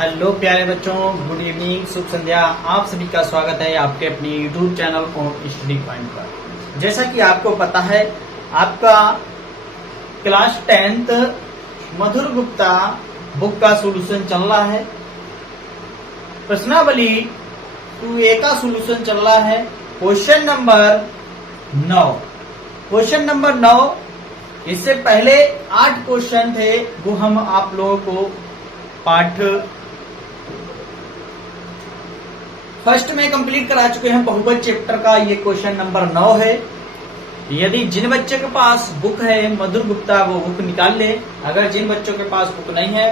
Hello प्यारे बच्चों, good evening, शुभ संध्या। आप सभी का स्वागत है आपके अपने यूट्यूब चैनल स्टडी पॉइंट पर। जैसा कि आपको पता है, आपका क्लास 10th मधुर गुप्ता बुक का सॉल्यूशन चल रहा है। प्रश्नावली 2A का सॉल्यूशन चल रहा है। Question number 9। क्वेश्चन नंबर 9, इससे पहले 8 क्वेश्चन थे वो हम आप लोगों को पाठ फर्स्ट में कंप्लीट करा चुके हैं। बहुपद चैप्टर का ये क्वेश्चन नंबर 9 है। यदि जिन बच्चे के पास बुक है मधुर गुप्ता, वो बुक निकाल ले। अगर जिन बच्चों के पास बुक नहीं है,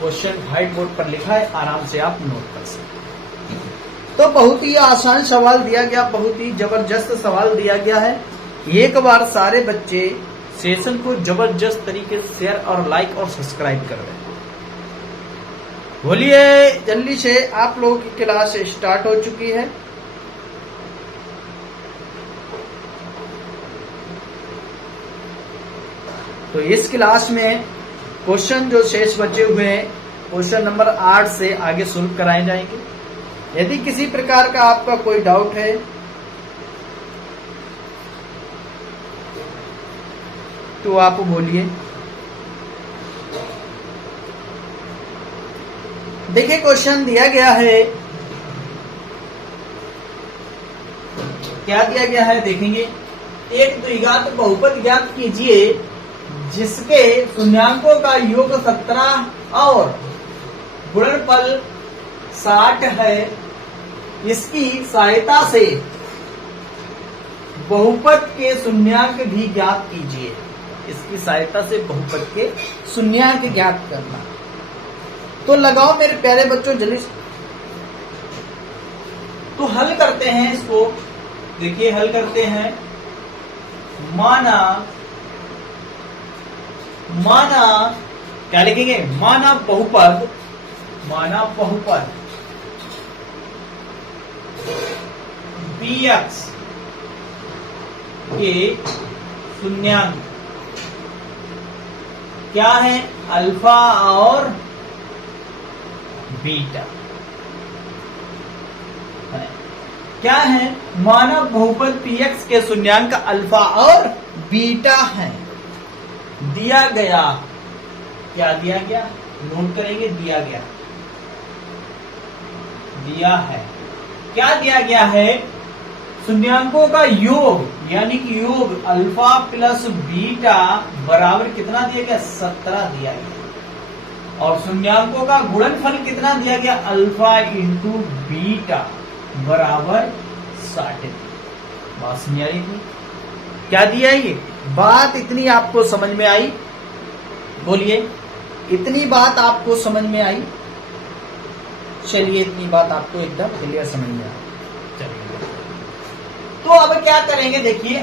क्वेश्चन व्हाइट बोर्ड पर लिखा है, आराम से आप नोट कर सकते। तो बहुत ही आसान सवाल दिया गया, बहुत ही जबरदस्त सवाल दिया गया है। एक बार सारे बच्चे सेशन को जबरदस्त तरीके से शेयर और लाइक और सब्सक्राइब कर रहे हैं। बोलिए जल्दी से, आप लोगों की क्लास स्टार्ट हो चुकी है। तो इस क्लास में क्वेश्चन जो शेष बचे हुए हैं, क्वेश्चन नंबर 8 से आगे सॉल्व कराए जाएंगे। यदि किसी प्रकार का आपका कोई डाउट है तो आप बोलिए। देखिए क्वेश्चन दिया गया है, क्या दिया गया है देखेंगे। एक द्विघात बहुपद ज्ञात कीजिए जिसके शून्यांकों का योग 17 और गुणनफल 60 है। इसकी सहायता से बहुपद के शून्यांक भी ज्ञात कीजिए। इसकी सहायता से बहुपद के शून्यांक ज्ञात करना। तो लगाओ मेरे प्यारे बच्चों जल्दी। तो हल करते हैं इसको। देखिए हल करते हैं। माना क्या लिखेंगे? माना बहुपद px के शून्यांक क्या है? अल्फा और बीटा। क्या है? माना बहुपद px के शून्यांक अल्फा और बीटा है। दिया गया, क्या दिया गया? नोट करेंगे। दिया गया, दिया है। क्या दिया गया है? शून्यांकों का योग, यानी कि योग अल्फा प्लस बीटा बराबर कितना दिया गया? 17 दिया गया। और शून्यांकों का गुणनफल कितना दिया गया? अल्फा इंटू बीटा बराबर 60। बात समझ आई थी? क्या दिया है ये? बात इतनी आपको समझ में आई? बोलिए, इतनी बात आपको समझ में आई? चलिए, इतनी बात आपको एकदम क्लियर समझ में आई। चलिए, तो अब क्या करेंगे देखिए।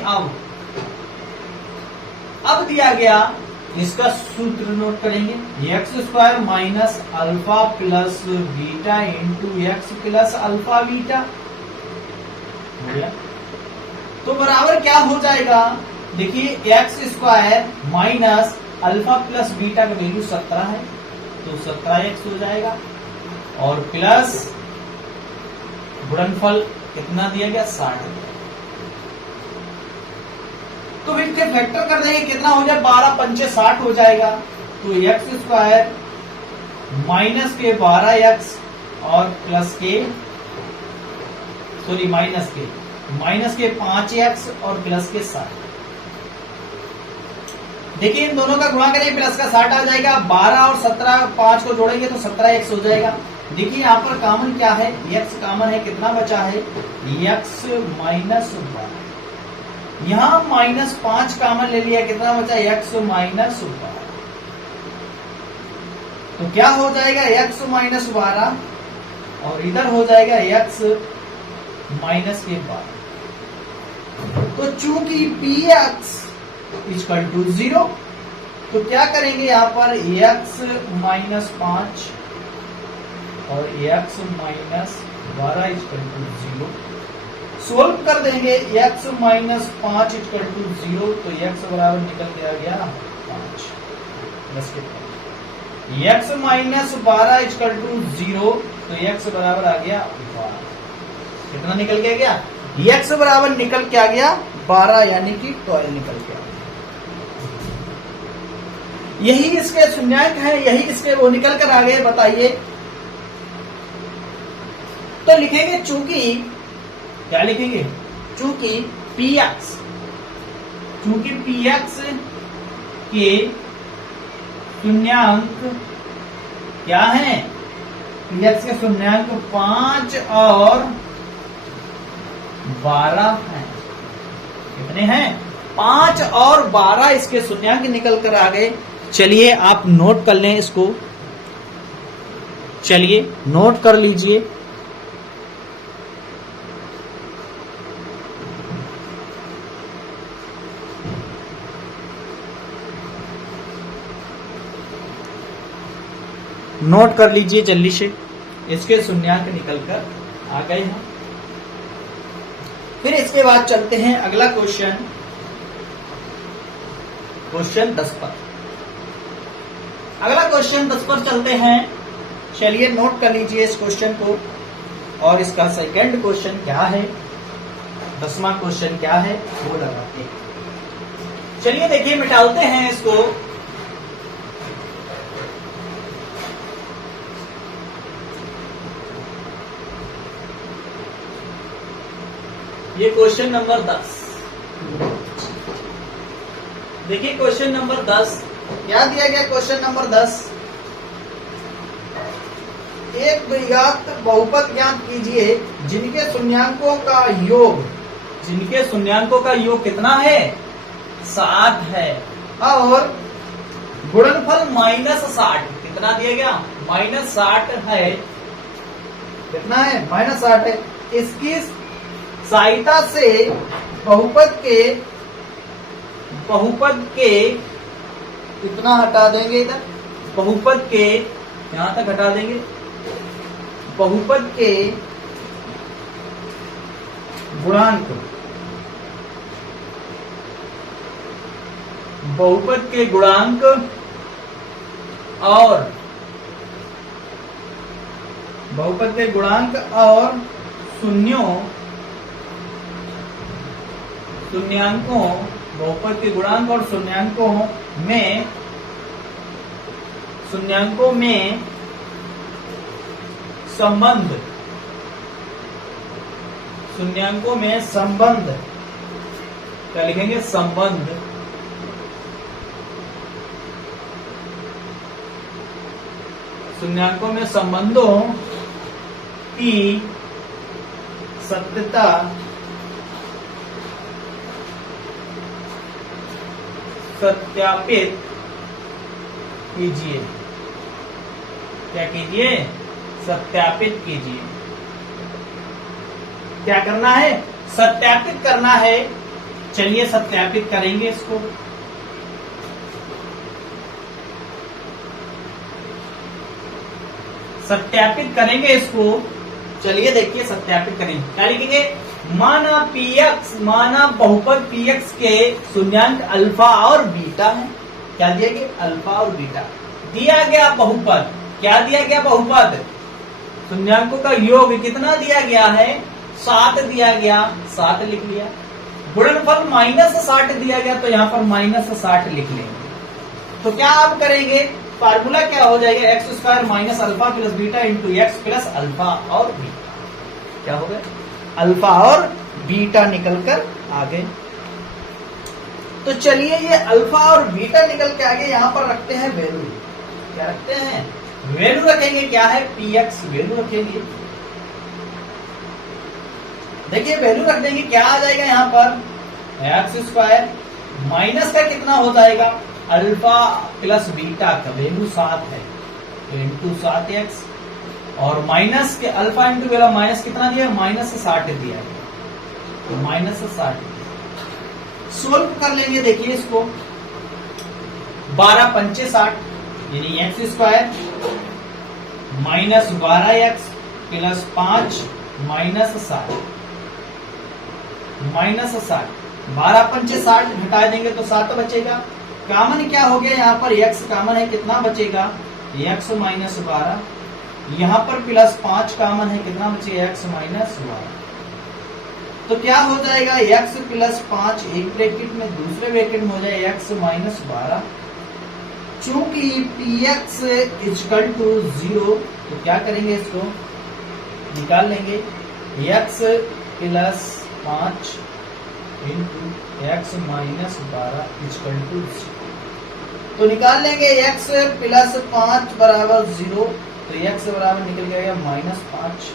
अब दिया गया, इसका सूत्र नोट करेंगे। x² minus alpha plus beta into x plus alpha beta. तो बराबर क्या हो जाएगा? देखिए x² minus alpha plus beta का वैल्यू 17 है, तो 17x हो जाएगा। और प्लस गुणनफल कितना दिया गया? 60। तो इसके फैक्टर कर देंगे, कितना हो जाए? 12 पंचे 60 हो जाएगा। तो x² माइनस के 12x और प्लस के माइनस के 5x और प्लस के 60। देखिए इन दोनों का गुणा करेंगे, प्लस का 60 आ जाएगा। 12 और 17 5 को जोड़ेंगे तो 17x हो जाएगा। देखिए यहाँ पर कॉमन क्या है? x कॉमन है। कितना बचा है? x minus 12। यहां -5 कॉमन ले लिया, कितना बचा? x minus 12। तो क्या हो जाएगा? x माइनस 12 और इधर हो जाएगा x माइनस के 12। तो चूंकि px इक्वल टू 0, तो क्या करेंगे यहाँ पर? x माइनस 5 और x minus 12 equal to 0 solve कर देंगे। x माइनस 5 इक्वल टू 0, तो x बराबर निकल दिया गया 5 10 के 5। x माइनस 12 इक्वल टू 0, तो x बराबर आ गया 12। कितना निकल के आ गया? x बराबर निकल के आ गया 12, यानी कि 12 निकल के आ गया। यही इसके शून्यांक है, यही इसके वो निकल कर आ गए। बताइए, तो लिखेंगे चूंकि, क्या लिखेंगे? चूंकि px के शून्यांक क्या है? px के शून्यांक 5 और 12 हैं। कितने हैं? 5 और 12 इसके शून्यांक निकल कर आ गए। चलिए आप नोट कर लें इसको, चलिए नोट कर लीजिए। नोट कर लीजिए जल्दी से, इसके शून्यांक निकल कर आ गए हैं। फिर इसके बाद चलते हैं अगला क्वेश्चन, क्वेश्चन 10 पर। अगला क्वेश्चन 10 पर चलते हैं। चलिए नोट कर लीजिए इस क्वेश्चन को, और इसका सेकंड क्वेश्चन क्या है, 10वां क्वेश्चन क्या है वो लगाते हैं। चलिए देखिए, मिटाते हैं इसको। ये क्वेश्चन नंबर 10। देखिए क्वेश्चन नंबर 10 क्या दिया गया? क्वेश्चन नंबर 10, एक द्विघात बहुपद ज्ञात कीजिए जिनके शून्यांकों का योग, जिनके शून्यांकों का योग कितना है? 7 है, और गुणनफल -60। कितना दिया गया? -60 है। कितना है? -60 है। इसकी सहायता से बहुपद के कितना हटा देंगे? इधर बहुपद के यहां तक हटा देंगे। बहुपद के गुणांक, बहुपद के गुणांक और बहुपद के गुणांक और शून्यांकों, बहुपद के गुणांक और शून्यांकों में संबंध, शून्यांकों में संबंध, क्या लिखेंगे? संबंध। शून्यांकों में संबंधों की सत्यता सत्यापित कीजिए। क्या कीजिए? सत्यापित कीजिए। क्या करना है? सत्यापित करना है। चलिए सत्यापित करेंगे इसको। सत्यापित करेंगे इसको। चलिए देखिए सत्यापित करेंगे। क्या लिखेंगे? माना px, माना बहुपद px के शून्यांक अल्फा और बीटा है। क्या दिया गया? अल्फा और बीटा दिया गया। बहुपद क्या दिया गया? बहुपद शून्यांकों का योग कितना दिया गया है? 7 दिया गया, 7 लिख लिया। गुणनफल -60 दिया गया, तो यहां पर -60 लिख लेंगे। तो क्या आप करेंगे? फार्मूला क्या हो जाएगा? x² minus alpha plus beta into x plus alpha और बीटा। क्या हो गया? अल्फा और बीटा निकल कर आ गए। तो चलिए ये अल्फा और बीटा निकल के आ गए, यहां पर रखते हैं वैल्यू। क्या रखते हैं? वैल्यू रखेंगे। क्या है? px वैल्यू रखेंगे। देखिए वैल्यू रख देंगे, क्या आ जाएगा यहां पर? x² माइनस का कितना हो जाएगा? अल्फा प्लस बीटा का वैल्यू 7 है, इंटू 7x, और माइनस के अल्फा इंटू वेला माइनस कितना दिया? -60 दिया है, तो -60 सोल्व कर लेंगे। देखिए इसको 12 पंचे 60, यानी x² -12x प्लस 5 -60 12 पंचे 60 घटा देंगे तो 7 बचेगा। कॉमन क्या हो गया? यहाँ पर x कॉमन है, कितना बचेगा? x माइनस 12, यहां पर प्लस 5 कॉमन है, कितना बचे x माइनस 12। तो क्या हो जाएगा x प्लस 5 एक ब्रैकेट में, दूसरे ब्रैकेट में हो जाए x माइनस 12। चूंकि px इक्वल टू 0, तो क्या करेंगे, इसको निकाल लेंगे, x plus 5 into X minus 12 equal to 0। तो निकाल लेंगे x प्लस 5 बराबर 0, तो x बराबर निकल जाएगा माइनस 5।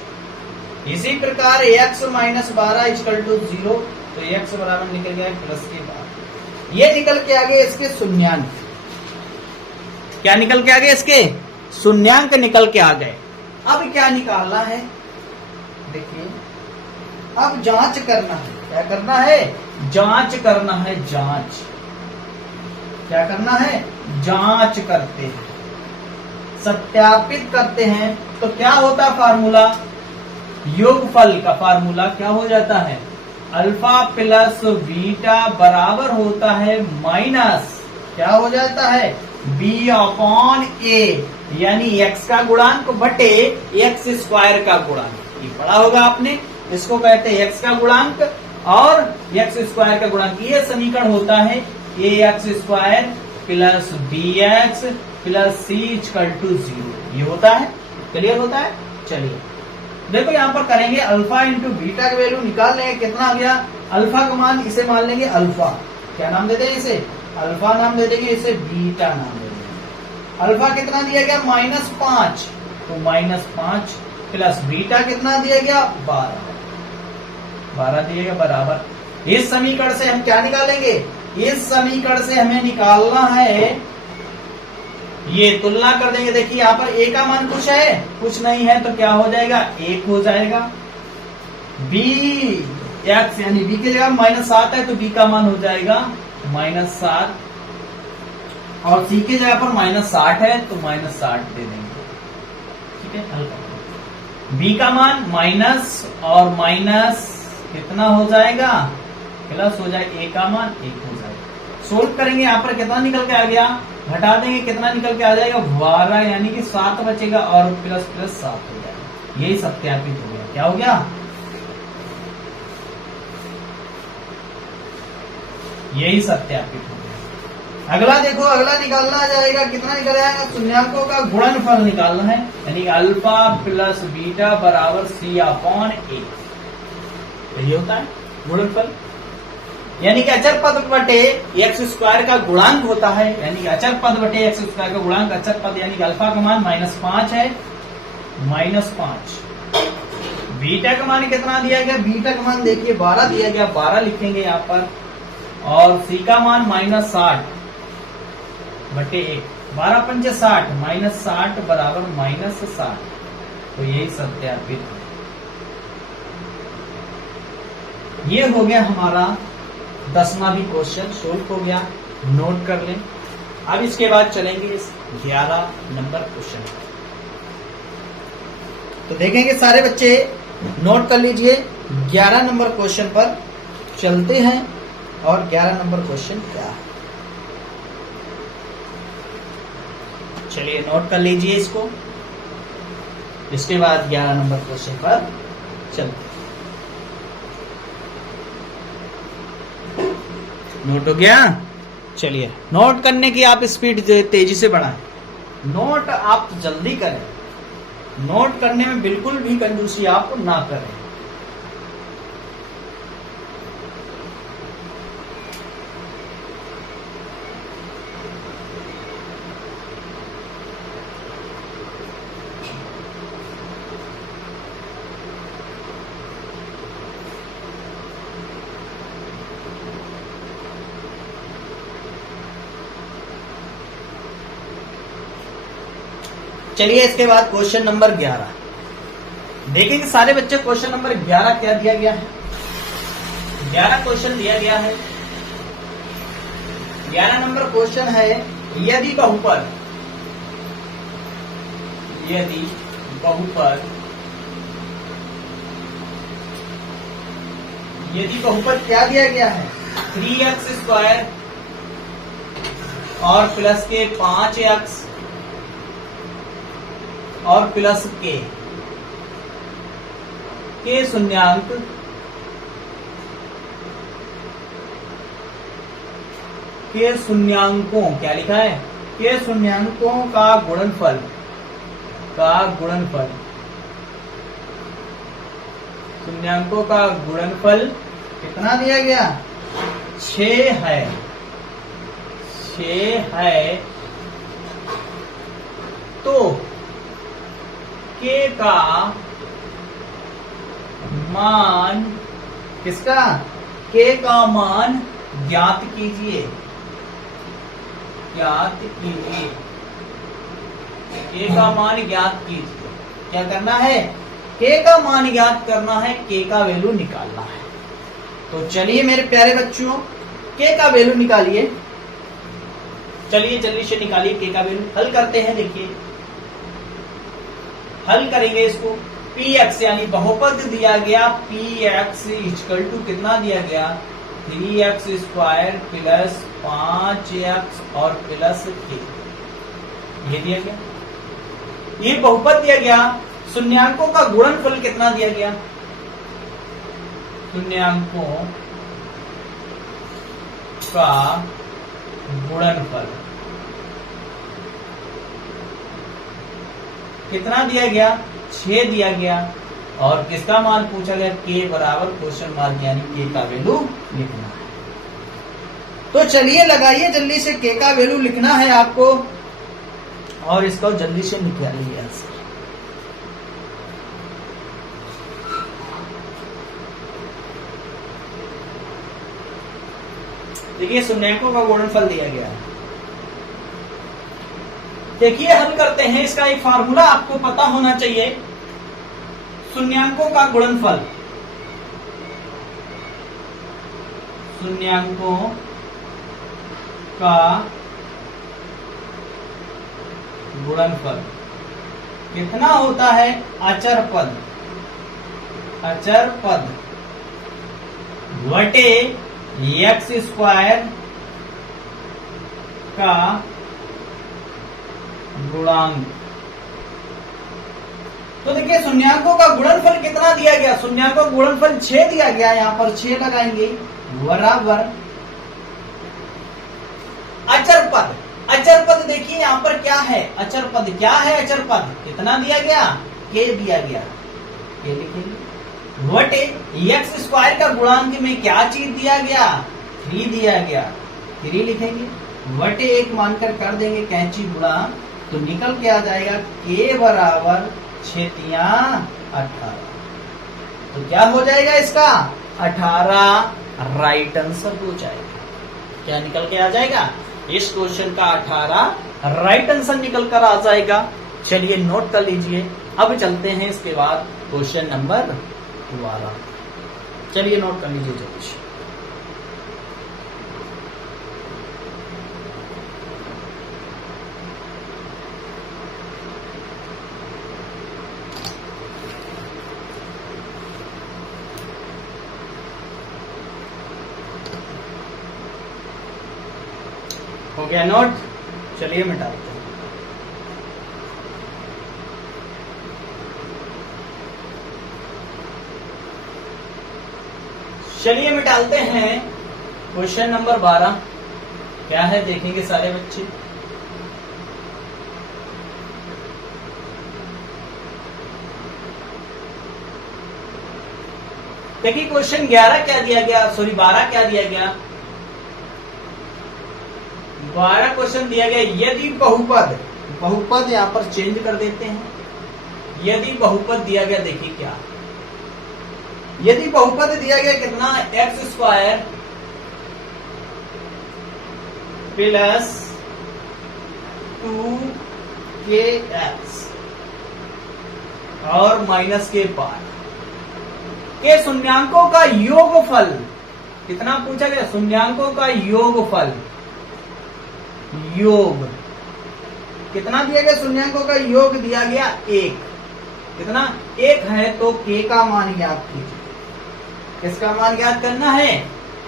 इसी प्रकार x माइनस 12 इक्वल टू 0, तो x बराबर निकल गया प्लस के 12। ये निकल के आ गए इसके शून्यांक। क्या निकल के आ गए, इसके शून्यांक निकल के आ गए। अब क्या निकालना है, देखिए अब जांच करना है। क्या करना है, जांच करना है, जांच। क्या करना है, जांच करते हैं, सत्यापित करते हैं। तो क्या होता फार्मूला, योगफल का फार्मूला क्या हो जाता है, अल्फा प्लस बीटा बराबर होता है माइनस, क्या हो जाता है, बी अपॉन ए, यानी x का गुणांक बटे एक्स स्क्वायर का गुणांक। ये पढ़ा होगा आपने, इसको कहते हैं x का गुणांक और एक्स स्क्वायर का गुणांक। ये समीकरण होता है A X square plus B X plus C equal to 0। ये होता है, क्लियर होता है। चलिए देखो यहां पर करेंगे अल्फा इंटू बीटा की वैल्यू निकाल लेंगे, कितना आ गया, अल्फा का मान इसे मान लेंगे अल्फा, क्या नाम देते हैं इसे, अल्फा नाम दे देंगे, इसे बीटा नाम दे देंगे। अल्फा कितना दिया गया, माइनस 5, तो माइनस 5 प्लस बीटा कितना दिया गया, 12 दिया गया बराबर। इस समीकरण से हम क्या निकालेंगे, इस समीकरण से हमें निकालना है, ये तुलना कर देंगे। देखिए यहाँ पर a का मान कुछ है, कुछ नहीं है, तो क्या हो जाएगा, 1 हो जाएगा। b x यानी b की जगह माइनस 7 है, तो b का मान हो जाएगा माइनस 7, और c की जगह पर माइनस 60 है, तो माइनस 60 दे देंगे। ठीक है, हल कर b का मान माइनस और माइनस कितना हो जाएगा, प्लस हो जाएगा, a का मान 1 हो जाएगा। सोल्व करेंगे, यहाँ पर कितना निकल के आ गया, घटा देंगे, कितना निकल के आ जाएगा, 12, यानी कि 7 बचेगा और प्लस प्लस 7 हो जाएगा। यही सत्यापित हो गया। क्या हो गया, यही सत्यापित हो गया। अगला देखो, अगला निकालना आ जाएगा, कितना निकल आएगा, शून्यांकों का गुणनफल निकालना है, यानी अल्फा प्लस बीटा बराबर सी अपॉन ए। ये होता है गुणनफल, यानी कि अचर पद बटे एक्स स्क्वायर का गुणांक होता है, यानी कि अचर पद बटे एक्स स्क्वायर का गुणांक, अचर पद यानी कि अल्फा का मान माइनस 5 है, माइनस 5। बीटा का मान कितना दिया गया, बीटा का मान देखिए 12 दिया गया, 12 लिखेंगे यहाँ पर, और सी का मान माइनस 60 बटे 1, 12 पंचे 60, माइनस 60 बराबर माइनस 60। तो यही सत्यापित है। ये हो गया हमारा 10वां भी क्वेश्चन सोल्व हो गया, नोट कर लें। अब इसके बाद चलेंगे इस 11 नंबर क्वेश्चन। तो देखेंगे सारे बच्चे नोट कर लीजिए, 11 नंबर क्वेश्चन पर चलते हैं। और 11 नंबर क्वेश्चन क्या है, चलिए नोट कर लीजिए इसको, इसके बाद 11 नंबर क्वेश्चन पर चलते। नोट हो गया, चलिए नोट करने की आप स्पीड तेजी से बढ़ाएं, नोट आप जल्दी करें, नोट करने में बिल्कुल भी कंजूसी आप ना करें। चलिए इसके बाद क्वेश्चन नंबर 11 देखेंगे सारे बच्चे। क्वेश्चन नंबर 11 क्या दिया गया है, 11 क्वेश्चन दिया गया है। 11 नंबर क्वेश्चन है, यदि बहुपद, यदि बहुपद, यदि बहुपद क्या दिया गया है, 3x² और प्लस के 5x और प्लस के शून्यांक के शून्यांकों, क्या लिखा है, के शून्यांकों का गुणनफल शून्यांकों का गुणनफल कितना दिया गया, 6 है। 6 है तो के का मान, किसका, के का मान ज्ञात कीजिए, के का मान ज्ञात कीजिए। क्या करना है, के का मान ज्ञात करना है, के का वैल्यू निकालना है। तो चलिए मेरे प्यारे बच्चों, के का वैल्यू निकालिए। चलिए जल्दी से निकालिए के का वैल्यू। हल करते हैं, देखिए हल करेंगे इसको। px यानी बहुपद दिया गया, px इक्वल टू कितना दिया गया, 3x स्क्वायर प्लस 5x और प्लस k, ये दिया गया। ये बहुपद दिया गया। शून्यांकों का गुणनफल कितना दिया गया, शून्यांकों का गुणनफल कितना दिया गया, 6 दिया गया। और किसका मान पूछा गया, के बराबर क्वेश्चन मार्क यानी के का वैल्यू लिखना है। तो चलिए लगाइए जल्दी से, के का वैल्यू लिखना है आपको और इसको जल्दी से निकालिए आंसर। देखिए शून्यांकों का गुणनफल दिया गया है। देखिए हल करते हैं। इसका एक फार्मूला आपको पता होना चाहिए। शून्यांकों का गुणनफल, शून्यांकों का गुणनफल कितना होता है, अचर पद बटे एक्स स्क्वायर का गुणांक। तो देखिए शून्यांकों का गुणनफल कितना दिया गया, शून्यांकों का गुणनफल 6 दिया गया। यहां पर 6 लगाएंगे बराबर अचर पद देखिए यहां पर क्या है, अचर पद क्या है, अचर पद कितना दिया गया, के दिया गया, के लिखेंगे बटे एक्स स्क्वायर का गुणांक में क्या चीज दिया गया, 3 दिया गया, 3 लिखेंगे बटे 1 मानकर कर देंगे कैंची गुणा, तो निकल के आ जाएगा के बराबर 6 18। तो क्या हो जाएगा इसका 18 राइट आंसर हो जाएगा। क्या निकल के आ जाएगा, इस क्वेश्चन का 18 राइट आंसर निकल कर आ जाएगा। चलिए नोट कर लीजिए। अब चलते हैं इसके बाद क्वेश्चन नंबर 12। चलिए नोट कर लीजिए जल्दी से। हो गया नोट, चलिए मिटाते हैं। चलिए मिटाते हैं क्वेश्चन नंबर 12। क्या है देखेंगे सारे बच्चे। देखिए क्वेश्चन 11 क्या दिया गया, सॉरी 12 क्या दिया गया, 12 क्वेश्चन दिया गया। यदि बहुपद यहां पर चेंज कर देते हैं। यदि बहुपद दिया गया, देखिए क्या, यदि बहुपद दिया गया कितना, एक्स स्क्वायर प्लस 2kx और माइनस के पार के शून्यांकों का योगफल कितना पूछा गया, शून्यांकों का योगफल, योग कितना दिया गया, शून्यांकों का योग दिया गया 1, कितना 1 है। तो के का मान ज्ञात कीजिए। किसका मान ज्ञात करना है,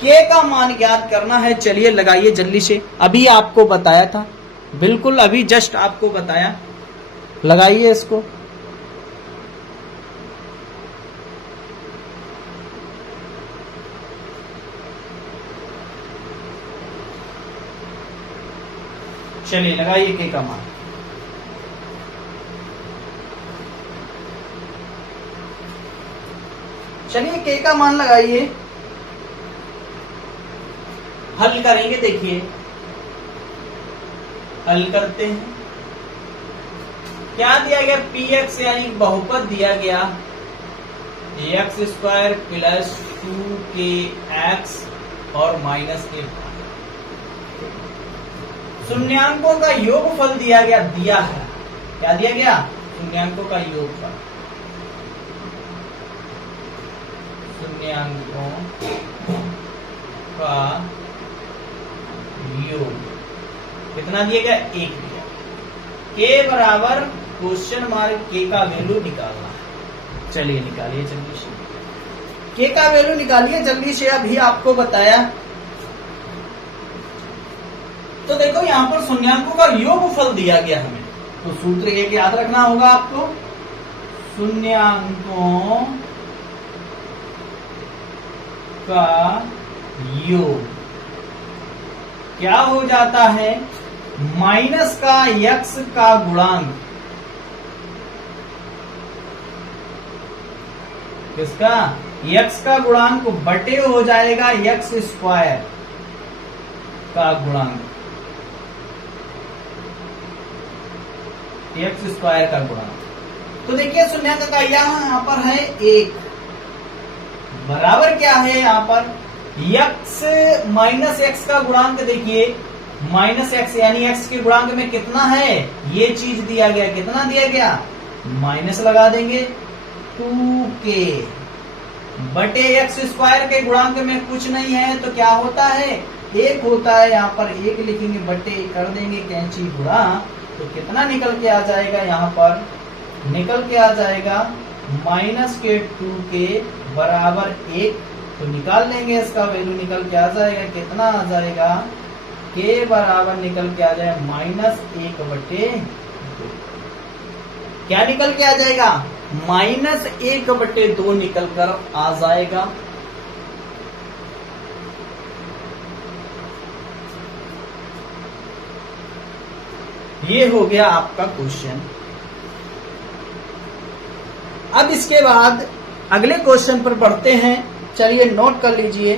के का मान ज्ञात करना है। चलिए लगाइए जल्दी से। अभी आपको बताया था, बिल्कुल अभी जस्ट आपको बताया लगाइए इसको। चलिए लगाइए के का मान। चलिए के का मान लगाइए, हल करेंगे। देखिए हल करते हैं। क्या दिया गया, पी एक्स यानी बहुपद दिया गया x square plus 2k x और माइनस के शून्यांकों का योगफल दिया है। क्या दिया गया, शून्यांकों का योगफल। शून्यांकों का योग कितना दिया गया, 1 दिया। के बराबर क्वेश्चन मार्क के का वैल्यू निकालना है। चलिए निकालिए जल्दी से, के का वैल्यू निकालिए जल्दी से। अभी आपको बताया तो देखो यहां पर शून्यांकों का योगफल दिया गया हमें, तो सूत्र एक याद रखना होगा आपको। शून्यांकों का योग क्या हो जाता है, माइनस का x का गुणांक, किसका, x का गुणांक बटे हो जाएगा x स्क्वायर का गुणांक, x स्क्वायर का गुणांक। तो देखिए शून्यांक का यहाँ पर है 1 बराबर क्या है यहाँ पर, x माइनस एक्स का गुणांक। देखिए माइनस एक्स यानी x के गुणांक में कितना है, ये चीज दिया गया, कितना दिया गया, माइनस लगा देंगे 2k बटे एक्स स्क्वायर के गुणांक में कुछ नहीं है तो क्या होता है, 1 होता है। यहाँ पर 1 लिखेंगे, बटे कर देंगे कैंची गुणा, तो कितना निकल के आ जाएगा, यहाँ पर निकल के आ जाएगा माइनस के 2k बराबर 1। तो निकाल लेंगे, इसका वैल्यू निकल के आ जाएगा, कितना आ जाएगा, के बराबर निकल के आ जाएगा -1/2। क्या निकल के आ जाएगा, -1/2 निकल कर आ जाएगा। ये हो गया आपका क्वेश्चन। अब इसके बाद अगले क्वेश्चन पर बढ़ते हैं। चलिए नोट कर लीजिए।